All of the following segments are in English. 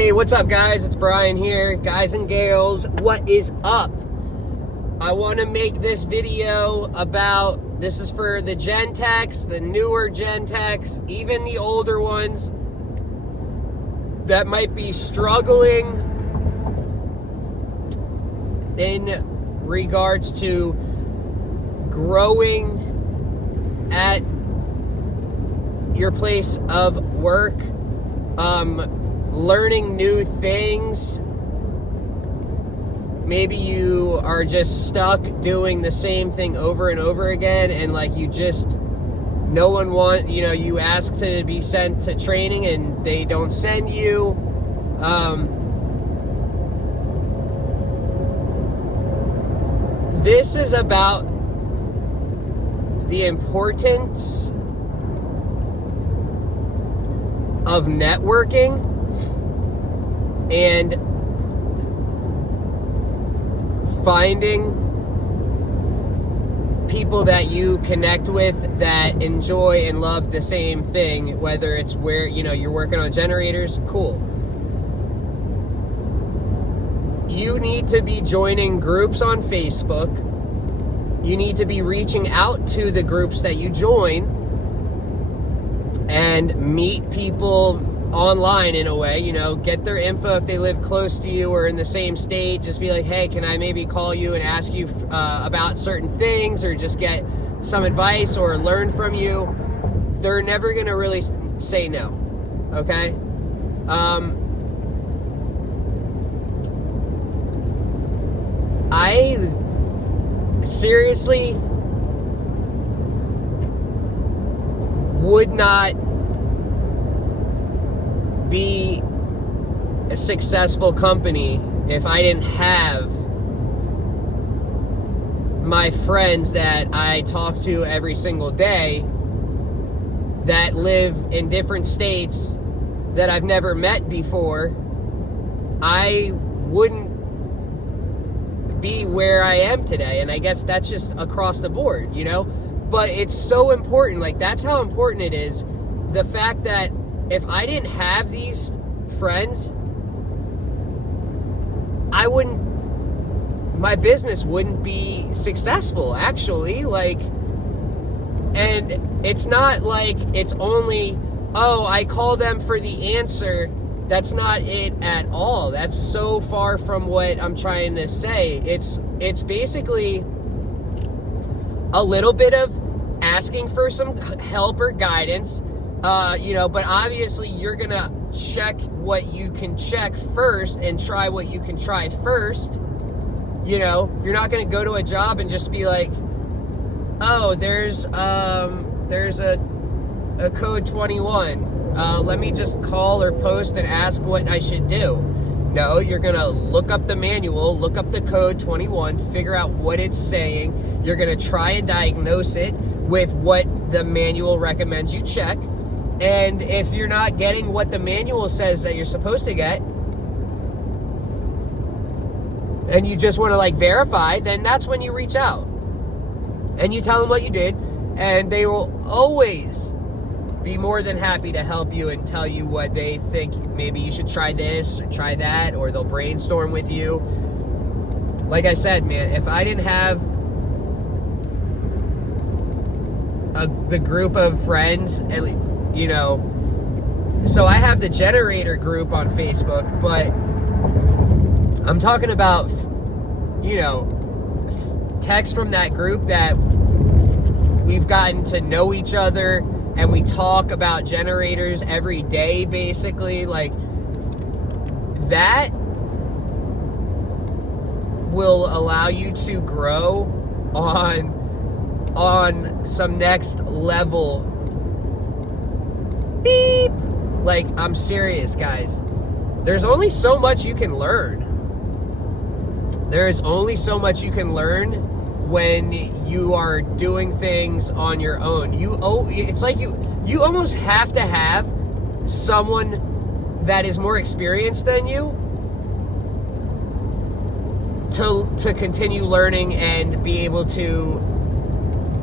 Hey, what's up, guys? It's Brian here. Guys and gals, what is up? I want to make this video about, this is for the Gen Techs, the newer Gen Techs, even the older ones that might be struggling in regards to growing at your place of work, learning new things. Maybe you are just stuck doing the same thing over and over again, and like you ask to be sent to training and they don't send you. This is about the importance of networking and finding people that you connect with that enjoy and love the same thing, whether it's where, you're working on generators, cool. You need to be joining groups on Facebook. You need to be reaching out to the groups that you join and meet people online in a way, get their info if they live close to you or in the same state. Just be like, hey, can I maybe call you and ask you about certain things, or just get some advice or learn from you. They're never going to really say no, okay? I seriously would not be a successful company if I didn't have my friends that I talk to every single day that live in different states that I've never met before. I wouldn't be where I am today, and I guess that's just across the board, but it's so important. Like, that's how important it is. The fact that if I didn't have these friends, my business wouldn't be successful, actually. And it's not like it's only, I call them for the answer. That's not it at all. That's so far from what I'm trying to say. It's basically a little bit of asking for some help or guidance, but obviously you're gonna check what you can check first and try what you can try first. You're not gonna go to a job and just be like, oh, there's a code 21. Let me just call or post and ask what I should do. No, you're gonna look up the manual, look up the code 21, figure out what it's saying. You're gonna try and diagnose it with what the manual recommends you check. And if you're not getting what the manual says that you're supposed to get, and you just want to verify, then that's when you reach out and you tell them what you did, and they will always be more than happy to help you and tell you what they think. Maybe you should try this or try that, or they'll brainstorm with you. Like I said, man, if I didn't have the group of friends, so I have the generator group on Facebook, but I'm talking about, texts from that group that we've gotten to know each other, and we talk about generators every day, basically. That will allow you to grow on some next level. Beep. I'm serious, guys. There's only so much you can learn. There is only so much you can learn when you are doing things on your own. It's like you almost have to have someone that is more experienced than you to continue learning and be able to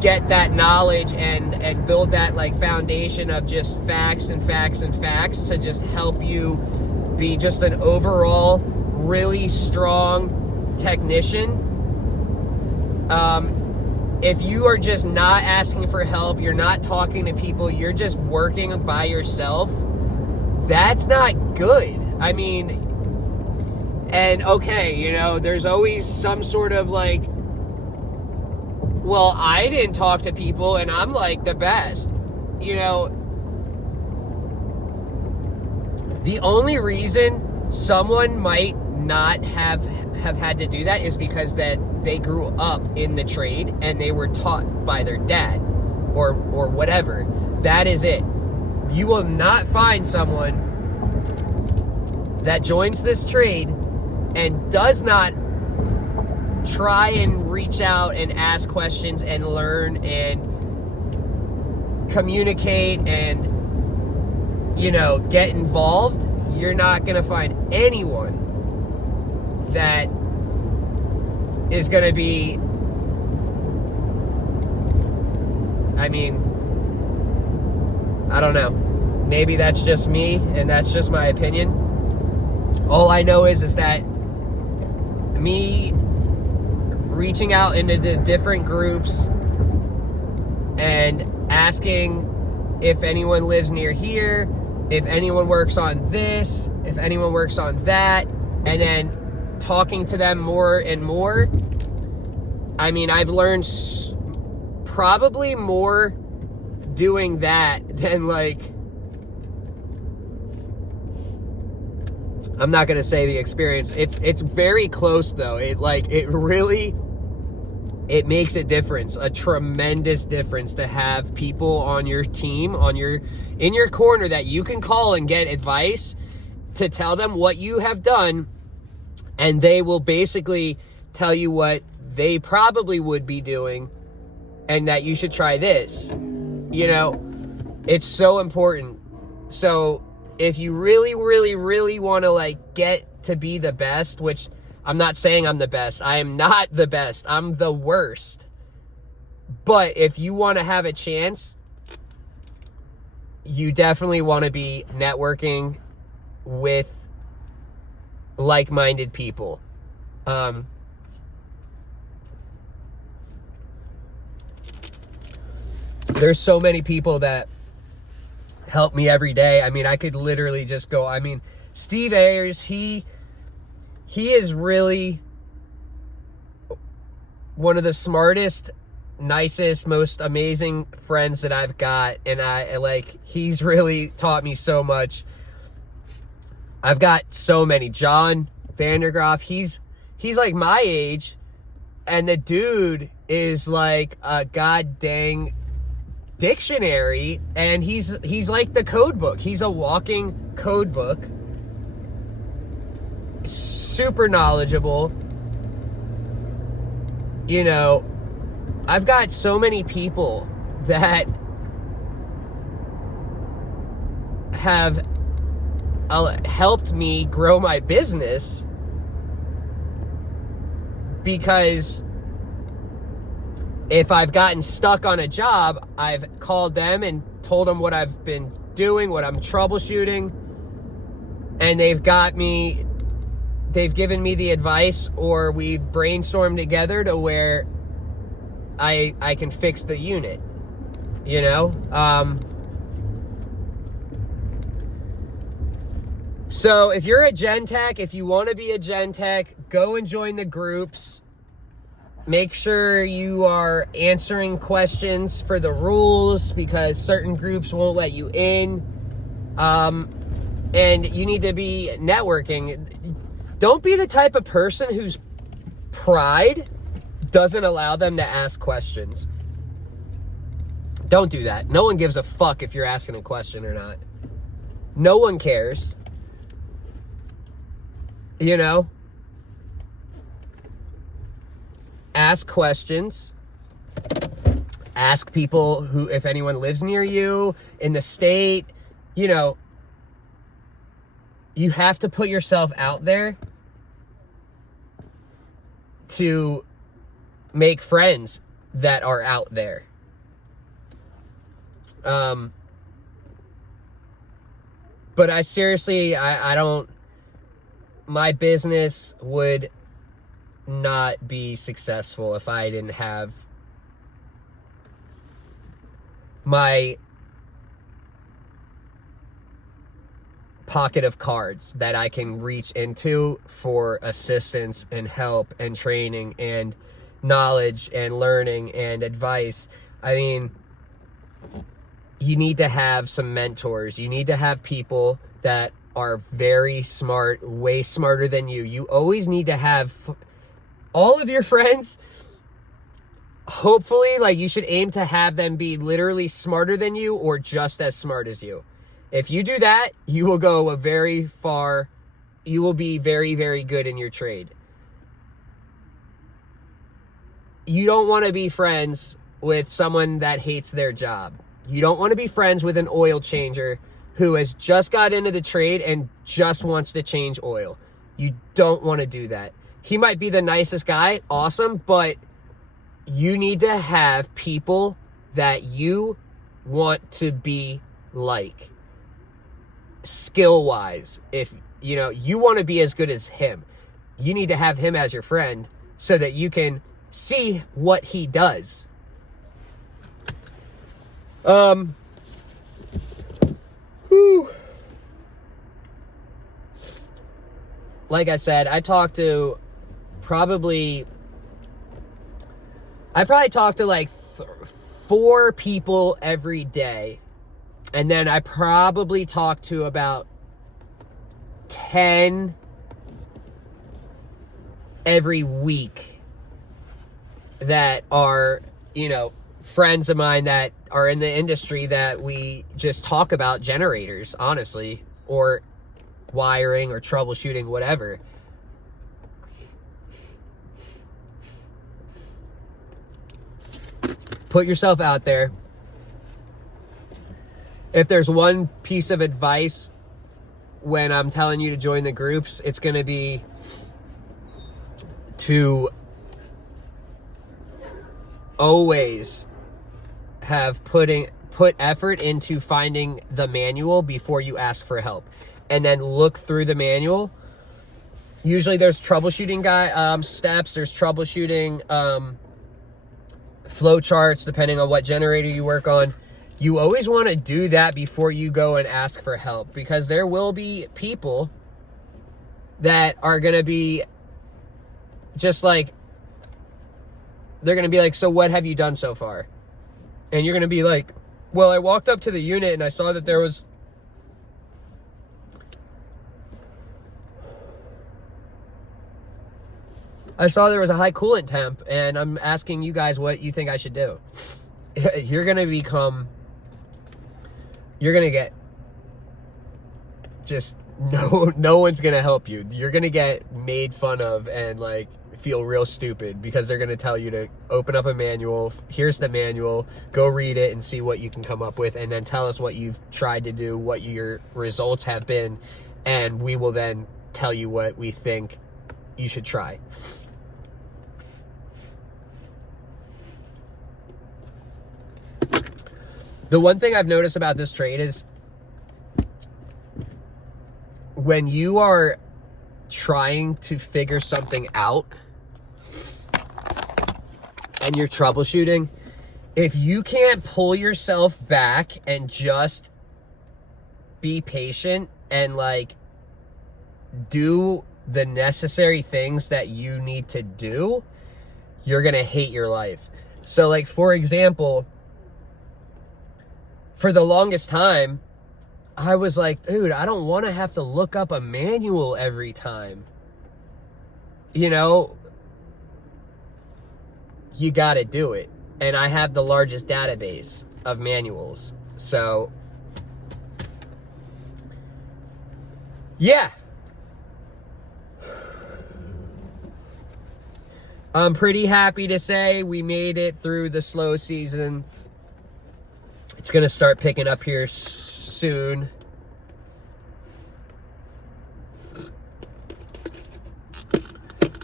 get that knowledge and build that like foundation of just facts and facts and facts to just help you be just an overall really strong technician. If you are just not asking for help, you're not talking to people, you're just working by yourself, that's not good. I mean, and okay, you know, there's always some sort of like, well, I didn't talk to people and I'm like the best. You know, the only reason someone might not have had to do that is because that they grew up in the trade and they were taught by their dad or whatever. That is it. You will not find someone that joins this trade and does not try and reach out and ask questions and learn and communicate and, you know, get involved. You're not going to find anyone that is going to be, I mean, I don't know. Maybe that's just me and that's just my opinion. All I know is that me reaching out into the different groups and asking if anyone lives near here, if anyone works on this, if anyone works on that, and then talking to them more and more. I mean, I've learned probably more doing that than like, I'm not going to say the experience. It's very close though. It makes a difference, a tremendous difference to have people on your team, in your corner that you can call and get advice, to tell them what you have done, and they will basically tell you what they probably would be doing and that you should try this. You know, it's so important. So if you really, really, really want to like get to be the best, which I'm not saying I'm the best. I am not the best. I'm the worst. But if you want to have a chance, you definitely want to be networking with like-minded people. There's so many people that help me every day. I mean, I could literally just go, I mean, Steve Ayers, he is really one of the smartest, nicest, most amazing friends that I've got. And he's really taught me so much. I've got so many. John Vandergraaf, he's like my age, and the dude is like a god dang dictionary, and he's like the code book. He's a walking code book. Super knowledgeable. You know, I've got so many people that have helped me grow my business, because if I've gotten stuck on a job, I've called them and told them what I've been doing, what I'm troubleshooting, and they've given me the advice, or we've brainstormed together to where I can fix the unit, you know? So if you're a Gen Tech, if you want to be a Gen Tech, go and join the groups. Make sure you are answering questions for the rules, because certain groups won't let you in. And you need to be networking. Don't be the type of person whose pride doesn't allow them to ask questions. Don't do that. No one gives a fuck if you're asking a question or not. No one cares. You know? Ask questions. Ask people if anyone lives near you, in the state. You know, you have to put yourself out there to make friends that are out there. But I seriously, I don't, my business would not be successful if I didn't have my pocket of cards that I can reach into for assistance and help and training and knowledge and learning and advice. I mean, you need to have some mentors. You need to have people that are very smart, way smarter than you. You always need to have all of your friends. Hopefully, like, you should aim to have them be literally smarter than you or just as smart as you. If you do that, you will go a very far. You will be very, very good in your trade. You don't want to be friends with someone that hates their job. You don't want to be friends with an oil changer who has just got into the trade and just wants to change oil. You don't want to do that. He might be the nicest guy, awesome, but you need to have people that you want to be like. Skill-wise, if you want to be as good as him, you need to have him as your friend so that you can see what he does. Like I said, I probably talk to like 4 people every day. And then I probably talk to about 10 every week that are, friends of mine that are in the industry that we just talk about generators, honestly, or wiring or troubleshooting, whatever. Put yourself out there. If there's one piece of advice when I'm telling you to join the groups, it's going to be to always have put effort into finding the manual before you ask for help, and then look through the manual. Usually there's troubleshooting steps, there's troubleshooting flow charts depending on what generator you work on. You always want to do that before you go and ask for help, because there will be people that are going to be just like, they're going to be like, so what have you done so far? And you're going to be like, well, I walked up to the unit and I saw that there was a high coolant temp, and I'm asking you guys what you think I should do. You're going to get just no one's going to help you. You're going to get made fun of and like feel real stupid, because they're going to tell you to open up a manual. Here's the manual. Go read it and see what you can come up with, and then tell us what you've tried to do, what your results have been, and we will then tell you what we think you should try. The one thing I've noticed about this trade is when you are trying to figure something out and you're troubleshooting, if you can't pull yourself back and just be patient and like do the necessary things that you need to do, you're gonna hate your life. So like, for example, for the longest time, I was like, dude, I don't want to have to look up a manual every time. You got to do it. And I have the largest database of manuals. So, yeah. I'm pretty happy to say we made it through the slow season. It's going to start picking up here soon.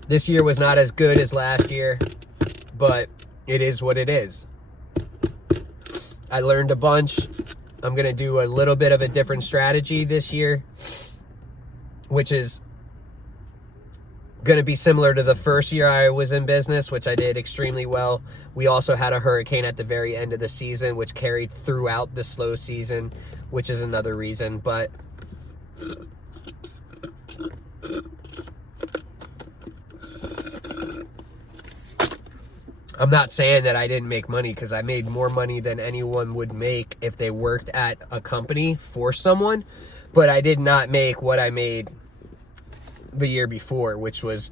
This year was not as good as last year, but it is what it is. I learned a bunch. I'm going to do a little bit of a different strategy this year, which is going to be similar to the first year I was in business, which I did extremely well. We also had a hurricane at the very end of the season, which carried throughout the slow season, which is another reason. But I'm not saying that I didn't make money, because I made more money than anyone would make if they worked at a company for someone. But I did not make what I made the year before, which was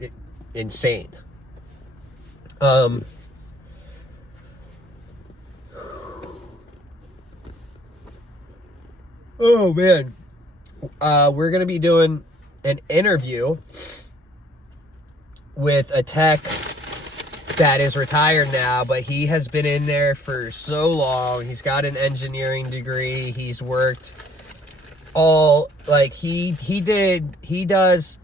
insane. Oh man. We're going to be doing an interview with a tech that is retired now, but he has been in there for so long. He's got an engineering degree. He's worked all, like, he does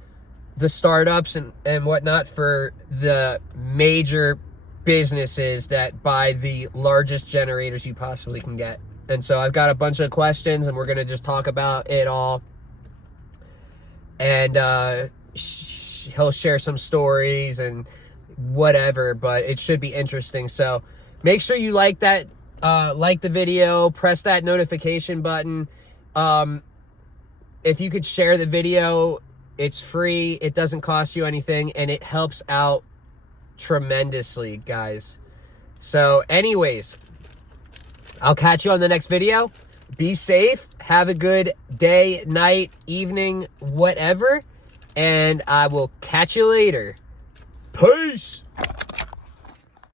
the startups and whatnot for the major businesses that buy the largest generators you possibly can get. And so I've got a bunch of questions, and we're going to just talk about it all. And he'll share some stories and whatever, but it should be interesting. So make sure you like that, like the video, press that notification button. If you could share the video, it's free, it doesn't cost you anything, and it helps out tremendously, guys. So anyways, I'll catch you on the next video. Be safe, have a good day, night, evening, whatever, and I will catch you later. Peace!